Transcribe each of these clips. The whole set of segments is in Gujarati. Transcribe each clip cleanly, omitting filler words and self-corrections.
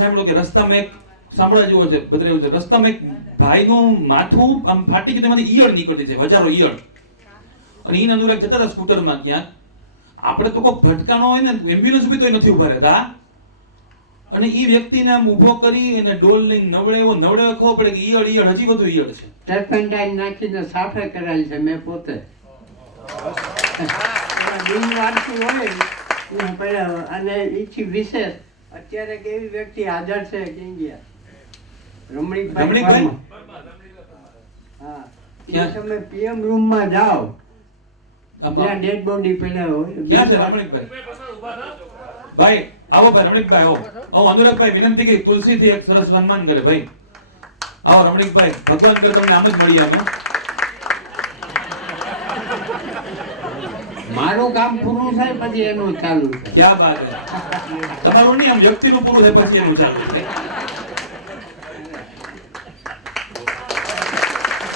સાંભળો કે રસ્તામાં એક સાંભળવા જેવું છે, બદલાયું છે. રસ્તામાં એક ભાઈનું માથું આમ ફાટી ગયું, તેમાંથી ઈયળ નીકળતી છે, હજારો ઈયળ. અને ઈને અનુરાગ જતા હતા સ્કૂટરમાં ક્યાંક. આપણે તો કોઈ ભટકાણો હોય ને, એમ્બ્યુલન્સ બી તોય નથી ઉભા રહેતા. અને ઈ વ્યક્તિને આમ ઊભો કરી એને ડોલ લઈને નવડે ખબર પડે કે ઈયળ હજી બધું ઈયળ છે. ટર્પેન્ટાઇન નાખીને સાફે કરાયેલ છે મેં પોતે. બિનવારસી હોય એ પડ્યા. અને ઈથી વિશેષ અત્યારે કેવી વ્યક્તિ હાજર છે ઇન્ડિયા, રમણીકભાઈ. હા, ત્યાં તમે પીએમ રૂમ માં જાઓ, ત્યાં ડેડ બોડી પડ્યા હોય. ક્યાં છે રમણીકભાઈ? ભાઈ આવો, ભાઈ રમણીકભાઈ આવો. હું અનુરાગભાઈ વિનંતી કરી તુલસી થી એક સરસ સન્માન કરે. ભાઈ આવો રમણીકભાઈ, ભગવાન કરે તમને આમ જ મળી અમે. મારું કામ પૂરું થાય પછી એનું ચાલુ છે. ક્યાં બાત છે. તમારું નહીં, આમ વ્યક્તિનું પૂરું થાય પછી એનું ચાલુ થાય.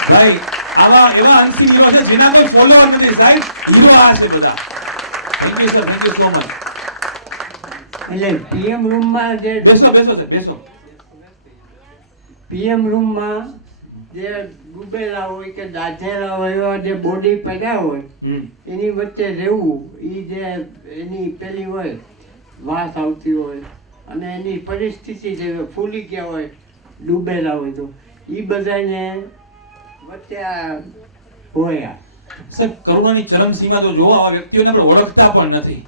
ભાઈ આવા એવા અંશી હીરો છે જેના કોઈ ફોલોઅર નથી સાહેબ. હીરો આ છે બધા. Thank you sir, thank you so much. એટલે પીએમ રૂમમાં જે બેસો બેસો. પીએમ રૂમમાં જે ડૂબેલા હોય કે દાઝેલા હોય એવા જે બોડી પડ્યા હોય એની વચ્ચે રહેવું, એ જે એની પેલી હોય વાસ આવતી હોય અને એની પરિસ્થિતિ જે ફૂલી ગયા હોય ડૂબેલા હોય તો એ બધાને વચ્ચે હોય. સર કરુણાની ચરમસીમા તો જોવા, આવા વ્યક્તિઓને આપણે ઓળખતા પણ નથી.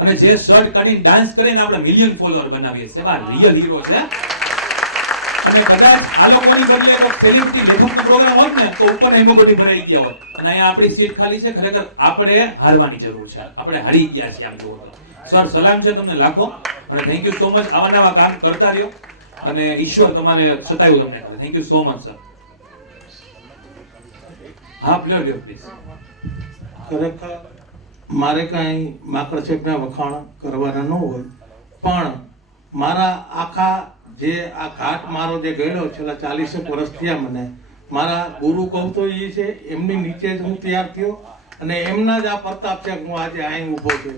અને જે શર્ટ કાઢીને ડાન્સ કરીને આપણે મિલિયન ફોલોઅર બનાવીએ છીએ, આ રિયલ હીરો છે. અને કદાચ આ લોકોની બદલે તો પેલીથી લેખકનો પ્રોગ્રામ હોત ને તો ઉપર હેમોગ્લોબિન ભરાઈ ગયા હોત. અને અહીંયા આપણી સીટ ખાલી છે. ખરેખર આપણે હારવાની જરૂર છે. આપણે હારી ગયા છીએ આમ જોવો તો. સર સલામ છે તમને લાખો, અને થેન્ક યુ સો મચ. આવા નવા કામ કરતા રહ્યો અને ઈશ્વર તમારે સતાવ્યું તમને. Thank you so much sir. હા લ્યો પ્લીઝ. ખરેખર મારે કાંઈ માકડ સાહેબના વખાણ કરવાના ન હોય, પણ મારા આખા જે આ ઘાટ મારો જે ગયેલો છેલ્લા 40 વર્ષ થયા મને, મારા ગુરુ કહું તો એ છે, એમની નીચે જ હું તૈયાર થયો અને એમના જ આ પ્રતાપ છે હું આજે અહીં ઊભો છું.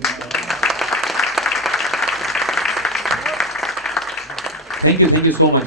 Thank you so much.